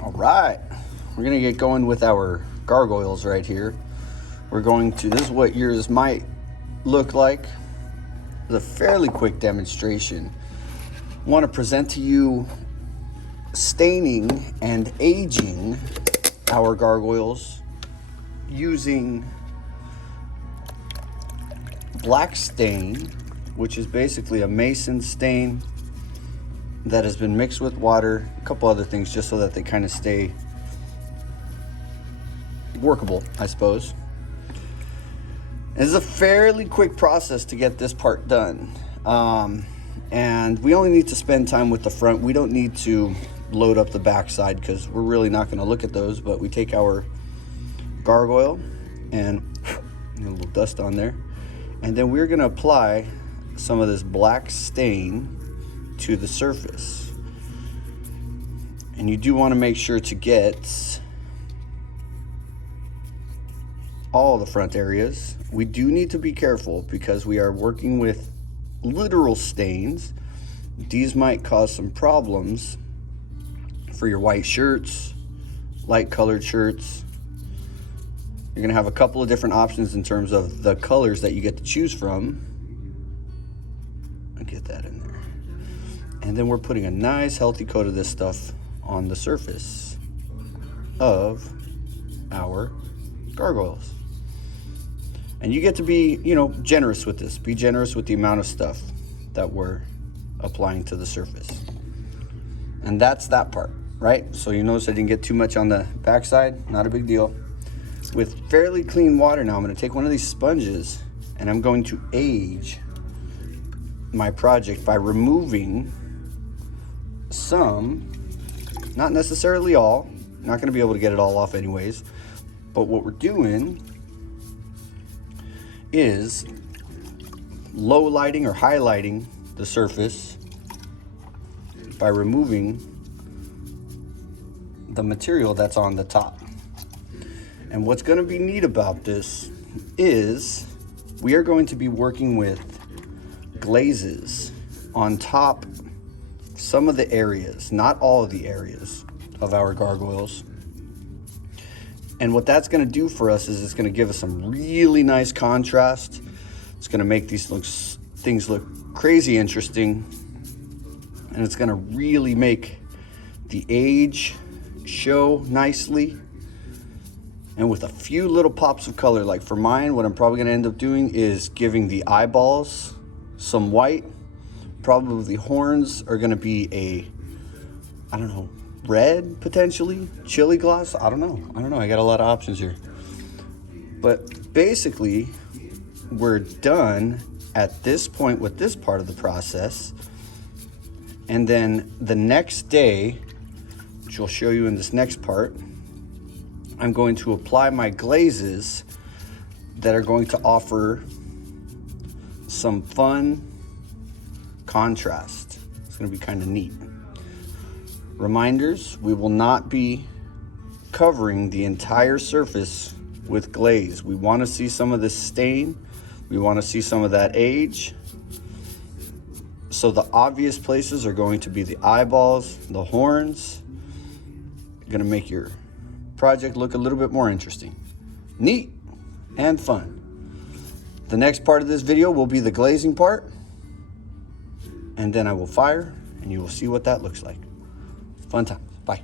All right, we're gonna get going with our gargoyles right here. This is what yours might look like. It's a fairly quick demonstration. I want to present to you staining and aging our gargoyles using black stain, which is basically a mason stain that has been mixed with water, a couple other things just so that they kind of stay workable, I suppose. It's a fairly quick process to get this part done. And we only need to spend time with the front. We don't need to load up the backside because we're really not going to look at those, but we take our gargoyle and a little dust on there. And then we're going to apply some of this black stain to the surface. And you do want to make sure to get all the front areas. We do need to be careful because we are working with literal stains. These might cause some problems for your white shirts, light colored shirts. You're gonna have a couple of different options in terms of the colors that you get to choose from. I'll get that in there. And then we're putting a nice healthy coat of this stuff on the surface of our gargoyles. And you get to be, generous with this. Be generous with the amount of stuff that we're applying to the surface. And that's that part, right? So you notice I didn't get too much on the backside, not a big deal. With fairly clean water now, I'm gonna take one of these sponges and I'm going to age my project by removing some, not necessarily all, not gonna be able to get it all off anyways, but what we're doing is low lighting or highlighting the surface by removing the material that's on the top. And what's going to be neat about this is we are going to be working with glazes on top some of the areas, not all of the areas of our gargoyles. And what that's going to do for us is it's going to give us some really nice contrast. It's going to make these things look crazy interesting. And it's going to really make the age show nicely. And with a few little pops of color, like for mine, what I'm probably going to end up doing is giving the eyeballs some white. Probably the horns are going to be red, potentially chili gloss. I don't know. I got a lot of options here, but basically we're done at this point with this part of the process. And then the next day, which I'll show you in this next part, I'm going to apply my glazes that are going to offer some fun contrast. It's going to be kind of neat. Reminders, we will not be covering the entire surface with glaze. We want to see some of this stain. We want to see some of that age. So the obvious places are going to be the eyeballs, the horns. You're going to make your project look a little bit more interesting, neat, and fun. The next part of this video will be the glazing part. And then I will fire and you will see what that looks like. Fun time. Bye.